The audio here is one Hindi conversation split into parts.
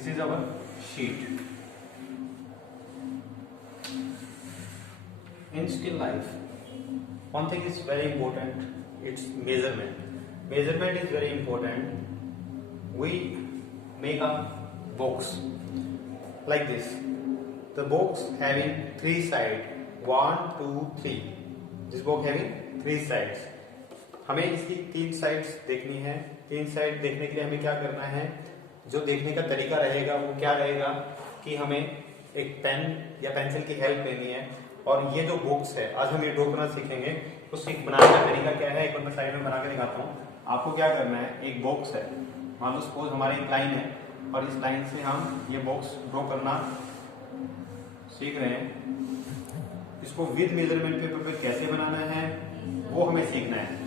This is our sheet. In still life, one thing is very important, it's measurement. Measurement is very important. We make a box like this. The box having 3 sides, 1, 2, 3. This box having 3 sides. हमें इसकी 3 साइड्स देखनी है। 3 साइड देखने के लिए हमें क्या करना है, जो देखने का तरीका रहेगा वो क्या रहेगा कि हमें एक पेन या पेंसिल की हेल्प लेनी है। और ये जो बॉक्स है, आज हम ये ड्रॉ करना सीखेंगे, तो बनाने का तरीका क्या है, एक बार मैं साइड में बना के दिखाता हूँ। आपको क्या करना है, एक बॉक्स है, मान लो सपोज हमारी एक लाइन है और इस लाइन से हम ये बॉक्स ड्रॉ करना सीख रहे हैं। इसको विद मेजरमेंट पेपर पे कैसे बनाना है वो हमें सीखना है।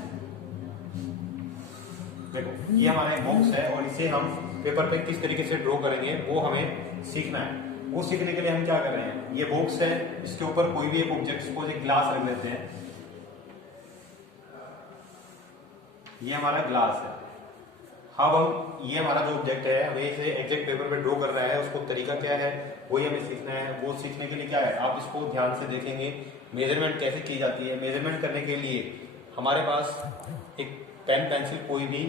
देखो ये हमारा एक बॉक्स है और इसे हम पेपर पे किस तरीके से ड्रॉ करेंगे वो हमें सीखना है। वो सीखने के लिए हम क्या कर रहे हैं, ये बॉक्स है, इसके ऊपर कोई भी एक ऑब्जेक्ट, सपोज एक ग्लास रख लेते हैं। ये हमारा ग्लास है। अब हम ये हमारा जो ऑब्जेक्ट है, हमें इसे एग्जैक्ट पेपर पे ड्रॉ कर रहा है, उसको तरीका क्या है वही हमें सीखना है। वो सीखने के लिए क्या है, आप इसको ध्यान से देखेंगे मेजरमेंट कैसे की जाती है। मेजरमेंट करने के लिए हमारे पास एक पेन पेंसिल कोई भी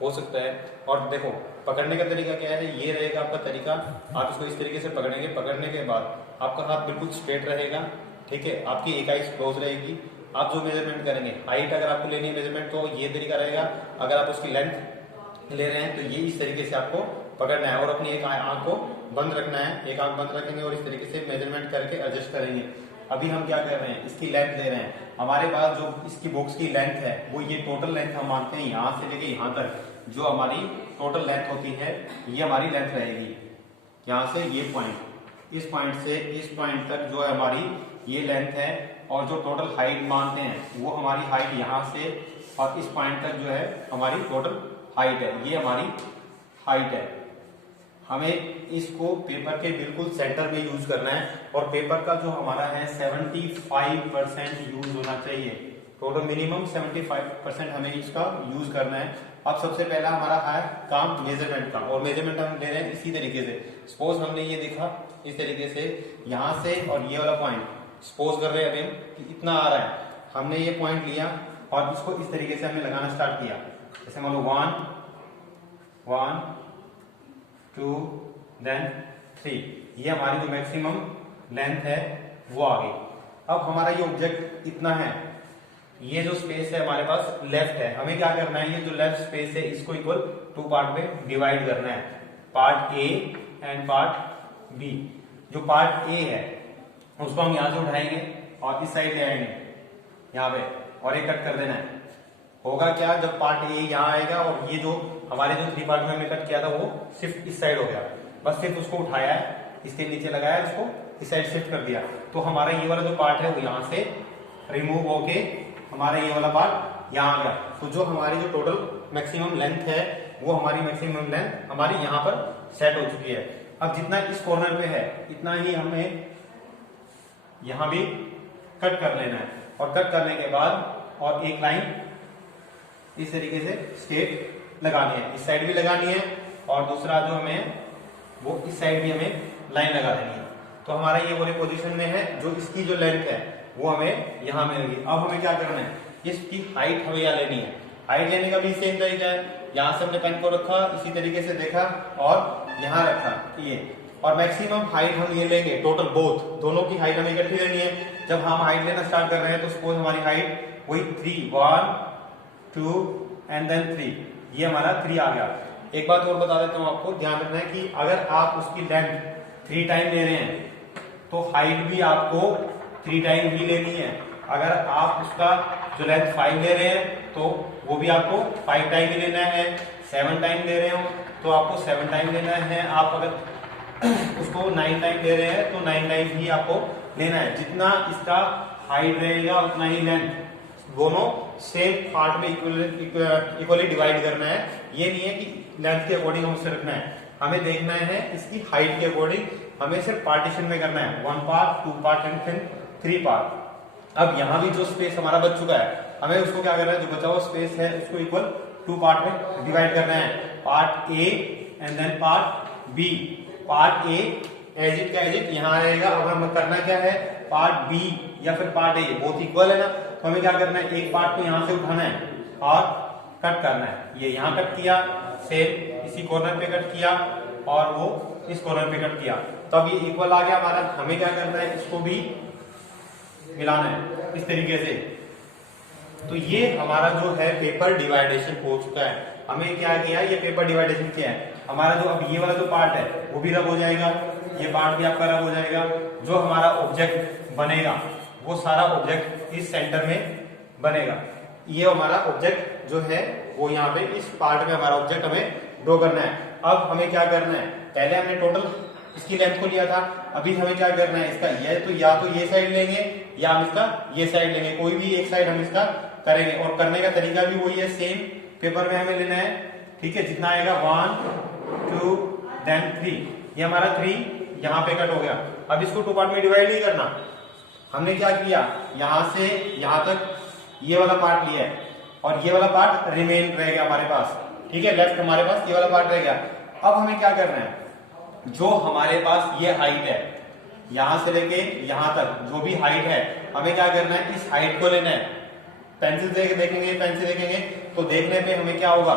हो सकता है। और देखो पकड़ने का तरीका क्या है, ये रहेगा आपका तरीका। आप इसको इस तरीके से पकड़ेंगे, पकड़ने के बाद आपका हाथ बिल्कुल स्ट्रेट रहेगा, ठीक है, आपकी एक आई क्लोज रहेगी। आप जो मेजरमेंट करेंगे, हाइट अगर आपको लेनी है मेजरमेंट तो ये तरीका रहेगा, अगर आप उसकी लेंथ ले रहे हैं तो ये इस तरीके से आपको पकड़ना है और अपनी एक आंख को बंद रखना है। एक आंख बंद रखेंगे और इस तरीके से मेजरमेंट करके एडजस्ट करेंगे। अभी हम क्या कर रहे हैं, इसकी लेंथ ले रहे हैं। हमारे पास जो इसकी बॉक्स की लेंथ है वो ये टोटल लेंथ हम मानते हैं, यहाँ से लेके यहाँ तक जो हमारी टोटल लेंथ होती है ये हमारी लेंथ रहेगी। यहाँ से ये पॉइंट, इस पॉइंट से इस पॉइंट तक जो है हमारी ये लेंथ है। और जो टोटल हाइट मानते हैं वो हमारी हाइट यहाँ से और इस पॉइंट तक जो है हमारी टोटल हाइट है, ये हमारी हाइट है। हमें इसको पेपर के बिल्कुल सेंटर में यूज करना है और पेपर का जो हमारा है 75% यूज होना चाहिए। टोटल मिनिमम 75% हमें इसका यूज करना है। अब सबसे पहला हमारा है काम मेजरमेंट का, और मेजरमेंट हम ले रहे हैं इसी तरीके से। सपोज हमने ये देखा इस तरीके से, यहाँ से और ये वाला पॉइंट सपोज कर रहे हैं अभी कि इतना आ रहा है, हमने ये पॉइंट लिया और इसको इस तरीके से हमने लगाना स्टार्ट किया। जैसे मान लो 1, 2 देन 3, ये हमारी जो मैक्सिमम लेंथ है वो आ गई। अब हमारा ये ऑब्जेक्ट इतना है, ये जो स्पेस है हमारे पास लेफ्ट है, हमें क्या करना है, ये जो लेफ्ट स्पेस है इसको इक्वल 2 पार्ट में डिवाइड करना है, part A and part B. जो पार्ट ए है उसको हम यहां से उठाएंगे और इस साइड ले आएंगे यहाँ पे और एक कट कर देना है। होगा क्या, जब पार्ट ए यहाँ आएगा और ये जो हमारे जो 3 पार्ट में हमने कट किया था वो सिर्फ इस साइड हो गया, बस सिर्फ उसको उठाया है, इसके नीचे लगाया, इसको इस साइड शिफ्ट कर दिया, तो हमारा ये वाला जो पार्ट है वो यहाँ से रिमूव होके हमारा ये वाला पार्ट यहाँ आ गया। तो जो हमारी जो टोटल मैक्सिमम लेंथ है वो हमारी मैक्सिमम लेंथ हमारी यहाँ पर सेट हो चुकी है। अब जितना इस कॉर्नर पे है इतना ही हमें यहाँ भी कट कर लेना है और कट करने के बाद और एक लाइन इस तरीके से स्ट्रेट लगानी है, इस साइड भी लगानी है और दूसरा जो हमें वो इस साइड भी हमें लाइन लगा देनी है। तो हमारा ये वाली पोजीशन में है, जो इसकी जो लेंथ है वो हमें यहाँ मिलेगी। अब हमें क्या करना है, इसकी हाइट हमें यहाँ लेनी है। हाइट लेने का भी सेम तरीका है, यहाँ से हमने पेन को रखा, इसी तरीके से देखा और यहाँ रखा ये, और मैक्सिमम हाइट हम ये लेंगे टोटल बोथ, दोनों की हाइट हमें इकट्ठी लेनी है। जब हम हाइट लेना स्टार्ट कर रहे हैं तो सपोज हमारी हाइट वही 3, 1, 2 एंड देन 3, ये हमारा 3 आ गया। एक बात और बता देता हूँ आपको, ध्यान रखना है कि अगर आप उसकी लेंथ 3 टाइम ले रहे हैं तो हाइट भी आपको 3 टाइम ही लेनी है। अगर आप उसका जो लेंथ 5 ले रहे हैं तो वो भी आपको 5 टाइम ही लेना है। 7 टाइम ले रहे हो तो आपको 7 टाइम लेना है। आप अगर उसको 9 टाइम ले रहे हैं तो 9 टाइम ही आपको लेना है। जितना इसका हाइट रहेगा उतना ही लेंथ, दोनों सेम पार्ट में इक्वली डिवाइड करना है। ये नहीं है कि लेंथ के अकॉर्डिंग हम उसे रखना है, हमें देखना है इसकी हाइट के अकॉर्डिंग हमें सिर्फ पार्टीशन में करना है, 1 पार्ट, 2 पार्ट एंड फिर 3 पार्ट। अब यहाँ भी जो स्पेस हमारा बच चुका है, हमें उसको क्या करना है, जो बचा हुआ स्पेस है उसको इक्वल 2 पार्ट में डिवाइड करना है, part A and then part B. Part A as it का एज इट यहाँ रहेगा। अब हमें करना क्या है, पार्ट बी या फिर पार्ट ए बहुत इक्वल है ना, तो हमें क्या करना है, एक पार्ट को यहाँ से उठाना है और कट करना है। ये यहाँ कट किया, सेम इसी कॉर्नर पे कट किया और वो इस कॉर्नर पे कट किया, तो अब ये इक्वल आ गया हमारा। हमें क्या करना है, इसको भी मिलाना है इस तरीके से। तो ये हमारा जो है पेपर डिवाइडेशन हो चुका है। हमें क्या किया, ये पेपर डिवाइडेशन किया है हमारा। जो अब ये वाला जो पार्ट है वो भी रब हो जाएगा, ये पार्ट भी आपका रब हो जाएगा। जो हमारा ऑब्जेक्ट बनेगा वो सारा ऑब्जेक्ट इस सेंटर में बनेगा। ये हमारा ऑब्जेक्ट जो है वो यहाँ पे इस पार्ट में हमारा ऑब्जेक्ट हमें ड्रॉ करना है। अब हमें क्या करना है, पहले हमने टोटल इसकी लेंथ को लिया था, अभी हमें क्या करना है, इसका ये तो या तो ये साइड लेंगे या हम इसका ये साइड लेंगे, कोई भी एक साइड हम इसका करेंगे। और करने का तरीका भी वही है, सेम पेपर में हमें लेना है, ठीक है। जितना आएगा 1 2 देन 3, ये हमारा 3 यहाँ पे कट हो गया। अब इसको 2 पार्ट में डिवाइड नहीं करना, हमने क्या किया, यहां से यहां तक ये वाला पार्ट लिया है और ये वाला पार्ट रिमेन रहेगा हमारे पास, ठीक है। लेफ्ट हमारे पास ये वाला पार्ट रह गया। अब हमें क्या करना है, जो हमारे पास ये हाइट है यहां से लेके यहां तक जो भी हाइट है, हमें क्या करना है, इस हाइट को लेना है। पेंसिल देखेंगे, पेंसिल देखेंगे तो देखने पे हमें क्या होगा,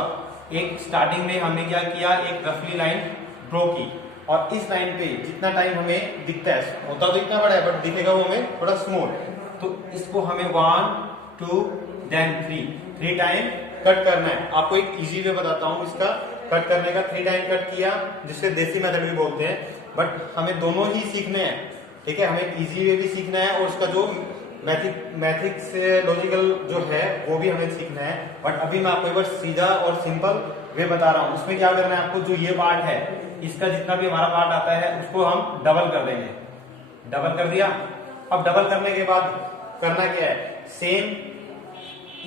एक स्टार्टिंग में हमने क्या किया, एक रफली लाइन ड्रॉ की और इस लाइन पे जितना टाइम हमें दिखता है, होता तो इतना बड़ा है बट दिखेगा वो हमें थोड़ा स्मॉल, तो इसको हमें 1 2 देन 3 टाइम कट करना है। आपको एक इजी वे बताता हूं इसका कट करने का। 3 टाइम कट किया, जिससे देसी मेथड भी बोलते हैं, बट हमें दोनों ही सीखने हैं, ठीक है। हमें इजी वे भी सीखना है और उसका जो मैथिक्स लॉजिकल जो है वो भी हमें सीखना है। बट अभी मैं आपको एक बार सीधा और सिंपल वे बता रहा हूं। उसमें क्या करना है आपको, जो ये पार्ट है इसका जितना भी हमारा पार्ट आता है उसको हम डबल कर देंगे। डबल कर दिया। अब डबल करने के बाद करना क्या है, सेम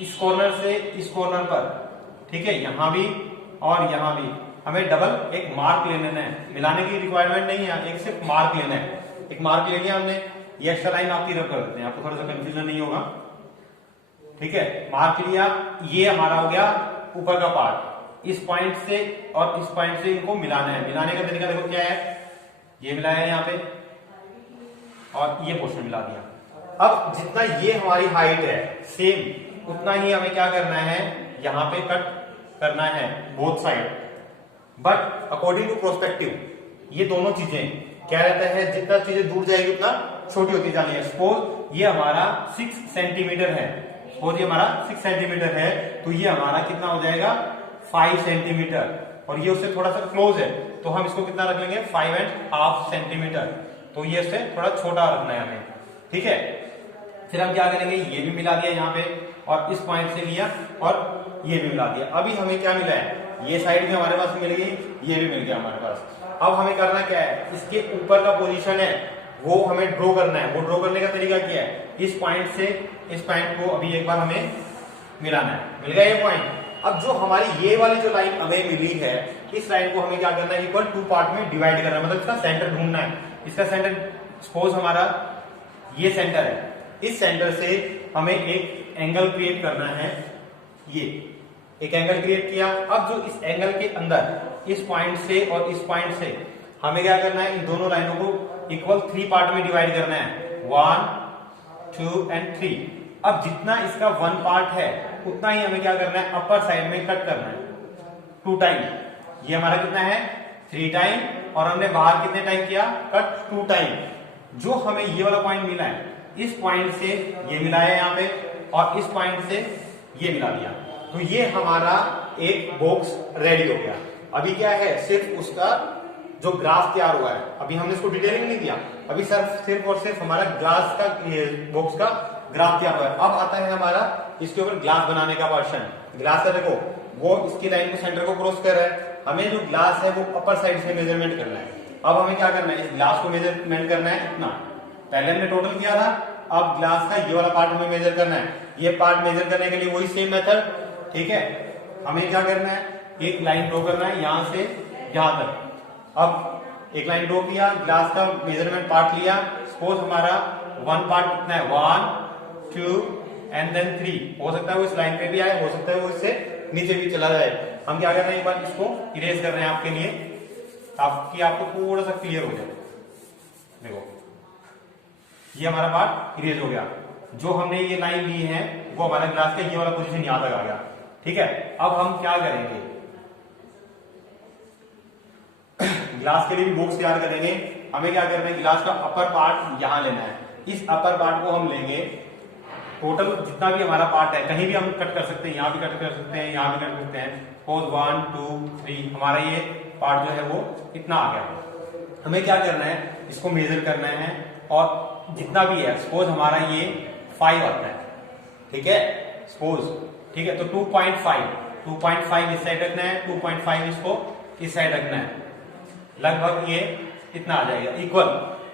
इस कॉर्नर से इस कॉर्नर पर, ठीक है, यहां भी और यहां भी हमें डबल एक मार्क ले लेना है। मिलाने की रिक्वायरमेंट नहीं है, एक सिर्फ मार्क लेना है। एक मार्क ले लिया हमने, ये एक्स्ट्रा लाइन आपकी रब कर देते हैं, आपको थोड़ा सा कंफ्यूजन नहीं होगा, ठीक है। मार्क लिया, ये हमारा हो गया ऊपर का पार्ट। इस पॉइंट से और इस पॉइंट से इनको मिलाना है। मिलाने का तरीका देखो क्या है, ये मिलाया है यहाँ पे और ये पोर्शन मिला दिया। अब जितना ये हमारी हाइट है सेम उतना ही हमें क्या करना है, यहाँ पे कट करना है both side. But according to prospective ये दोनों चीजें क्या रहता है, जितना चीजें दूर जाएगी उतना छोटी होती जानी है। सपोज ये हमारा 6 सेंटीमीटर है, सपोज ये हमारा 6 सेंटीमीटर है, तो ये हमारा कितना हो जाएगा 5 सेंटीमीटर, और ये उससे थोड़ा सा क्लोज है तो हम इसको कितना रख लेंगे 5.5 सेंटीमीटर। तो ये उससे थोड़ा छोटा रखना है हमें, ठीक है। फिर हम क्या करेंगे, ये भी मिला दिया यहाँ पे और इस पॉइंट से लिया और ये भी मिला दिया। अभी हमें क्या मिला है, ये साइड भी हमारे पास मिल गई, ये भी मिल गया हमारे पास। अब हमें करना क्या है, इसके ऊपर का पोजीशन है वो हमें ड्रॉ करना है। वो ड्रॉ करने का तरीका क्या है, इस पॉइंट से इस पॉइंट को अभी एक बार हमें मिलाना है। मिल गया ये पॉइंट। अब जो हमारी ये वाली जो लाइन हमें मिली है, इस लाइन को हमें क्या करना है, इक्वल 2 पार्ट में डिवाइड करना है, मतलब इसका सेंटर ढूंढना है। इसका सेंटर सपोज हमारा ये सेंटर है, इस सेंटर से हमें एक एंगल क्रिएट करना है। ये एक एंगल क्रिएट किया। अब जो इस एंगल के अंदर इस पॉइंट से और इस पॉइंट से हमें क्या करना है, इन दोनों लाइनों को इक्वल 3 पार्ट में डिवाइड करना है, 1 2 एंड 3। अब जितना इसका 1 पार्ट है उतना ही हमें क्या करना है, अपर साइड में कट करना है 2 टाइम। ये हमारा कितना है 3 टाइम, और हमने बाहर कितने टाइम किया, कट 2 टाइम। जो हमें ये वाला पॉइंट मिला है, इस पॉइंट से ये मिलाया यहाँ पे और इस पॉइंट से ये मिला दिया, तो ये हमारा एक बॉक्स रेडी हो गया। अभी क्या है, सिर्फ उसका जो ग्राफ तैयार हुआ है, अभी हमने इसको डिटेलिंग नहीं दिया, अभी सिर्फ और सिर्फ हमारा ग्लास का बॉक्स का ग्राफ तैयार हुआ है। अब आता है हमारा इसके ऊपर ग्लास बनाने का पोर्शन। ग्लास का देखो वो इसकी लाइन को सेंटर को क्रॉस कर रहा है, हमें जो ग्लास है वो अपर साइड से मेजरमेंट करना है। अब हमें क्या करना है, इस ग्लास को मेजरमेंट करना है इतना, पहले हमने टोटल किया था, अब ग्लास का ये वाला पार्ट हमें मेजर करना है। ये पार्ट मेजर करने के लिए वही सेम मेथड, ठीक है। हमें क्या करना है, एक लाइन ड्रॉ करना है यहां से यहां तक। अब एक लाइन ड्रॉ किया, ग्लास का मेजरमेंट पार्ट लिया, सपोज हमारा 1 पार्ट कितना है 1 2 एंड देन 3। हो सकता है वो इस लाइन पे भी आए, हो सकता है वो इससे नीचे भी चला जाए। हम क्या कर रहे हैं, एक बार इसको इरेज कर रहे हैं आपके लिए, ताकि आपको थोड़ा सा क्लियर हो जाए। देखो ये हमारा पार्ट इरेज हो गया। जो हमने ये लाइन ली है वो हमारा ग्लास का ये वाला पोजीशन यहां तक आ गया। ठीक है, अब हम क्या करेंगे, ग्लास के लिए भी बॉक्स तैयार करेंगे। हमें क्या करना है, ग्लास का अपर पार्ट यहां लेना है। इस अपर पार्ट को हम लेंगे, टोटल जितना भी हमारा पार्ट है, कहीं भी हम कट कर सकते हैं, यहां भी कट कर सकते हैं, यहां भी कट कर सकते हैं। सपोज 1 2 3 हमारा ये पार्ट जो है वो इतना आ गया। हमें क्या करना है, इसको मेजर करना है और जितना भी है, सपोज हमारा ये 5 आता है। ठीक है, सपोज, ठीक है, तो 2.5 इस साइड रखना है, 2.5 इसको इस साइड रखना है। लगभग ये इतना आ जाएगा इक्वल।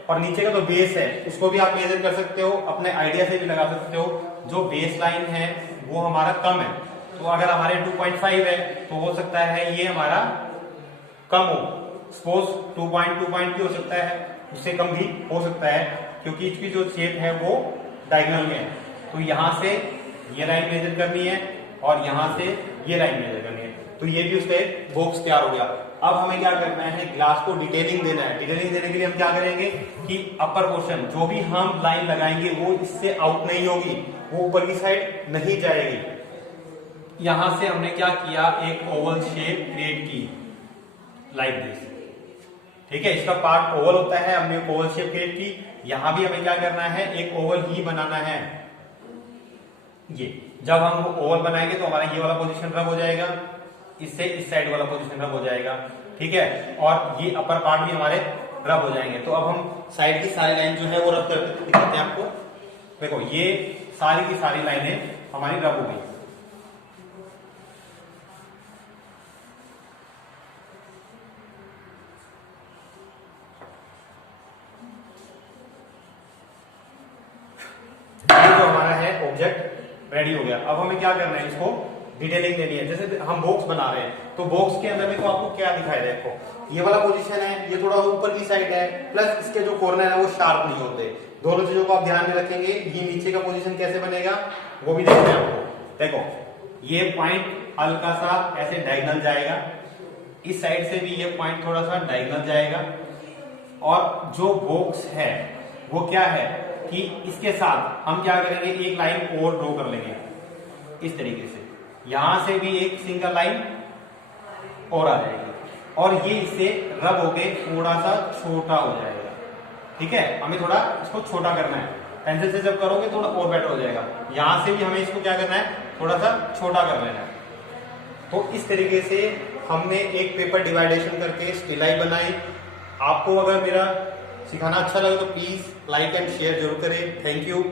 और नीचे का तो बेस है उसको भी आप मेजर कर सकते हो, अपने आइडिया से भी लगा सकते हो। जो बेस लाइन है वो हमारा कम है, तो अगर हमारे 2.5 है तो हो सकता है ये हमारा कम हो। सपोज 2.2 भी हो सकता है, उससे कम भी हो सकता है, क्योंकि इसकी जो शेप है वो डायगोनल में है। तो यहां से ये लाइन मेजर करनी है और यहां से ये लाइन मेजर करनी है। तो ये भी उसका एक बॉक्स तैयार हो गया। अब हमें क्या करना है, ग्लास को डिटेलिंग देना है। डिटेलिंग देने के लिए हम क्या करेंगे कि अपर पोर्शन जो भी हम लाइन लगाएंगे वो इससे आउट नहीं होगी, वो ऊपर की साइड नहीं जाएगी। यहां से हमने क्या किया, एक ओवल शेप क्रिएट की लाइक दिस। ठीक है, इसका पार्ट ओवल होता है, हमने ओवल शेप क्रिएट की। यहां भी हमें क्या करना है, एक ओवल ही बनाना है। ये जब हम ओवल बनाएंगे तो हमारा ये वाला पोजीशन रब हो जाएगा, इससे इस साइड वाला पोजीशन रब हो जाएगा। ठीक है, और ये अपर पार्ट भी हमारे रब हो जाएंगे। तो अब हम साइड की सारी लाइन जो है वो रब करके दिखाते हैं आपको। देखो ये सारी की सारी लाइनें हमारी रब हो गई। ये जो हमारा है ऑब्जेक्ट रेडी हो गया। अब हमें क्या करना है, इसको डिटेलिंग देनी है। जैसे हम बॉक्स बना रहे हैं तो बॉक्स के अंदर में तो आपको क्या दिखाई दे, देखो ये वाला पोजीशन है, ये थोड़ा ऊपर की साइड है, प्लस इसके जो कॉर्नर है वो शार्प नहीं होते। दोनों चीजों को आप ध्यान में रखेंगे। ये नीचे का पोजीशन कैसे बनेगा वो भी देखना है आपको। देखो ये पॉइंट हल्का सा ऐसे डायगोनल जाएगा, इस साइड से भी ये पॉइंट थोड़ा सा डायगोनल जाएगा। और जो बॉक्स है वो क्या है कि इसके साथ हम क्या करेंगे, एक लाइन और ड्रॉ कर लेंगे इस तरीके से। यहां से भी एक सिंगल लाइन और आ जाएगी और ये इससे रब होके थोड़ा सा छोटा हो जाएगा। ठीक है, हमें थोड़ा इसको छोटा करना है। पेंसिल से जब करोगे थोड़ा और बेटर हो जाएगा। यहां से भी हमें इसको क्या करना है, थोड़ा सा छोटा कर लेना है। तो इस तरीके से हमने एक पेपर डिवाइडेशन करके स्टिलाई बनाई। आपको अगर मेरा सिखाना अच्छा लगे तो प्लीज लाइक एंड शेयर जरूर करें। Thank you.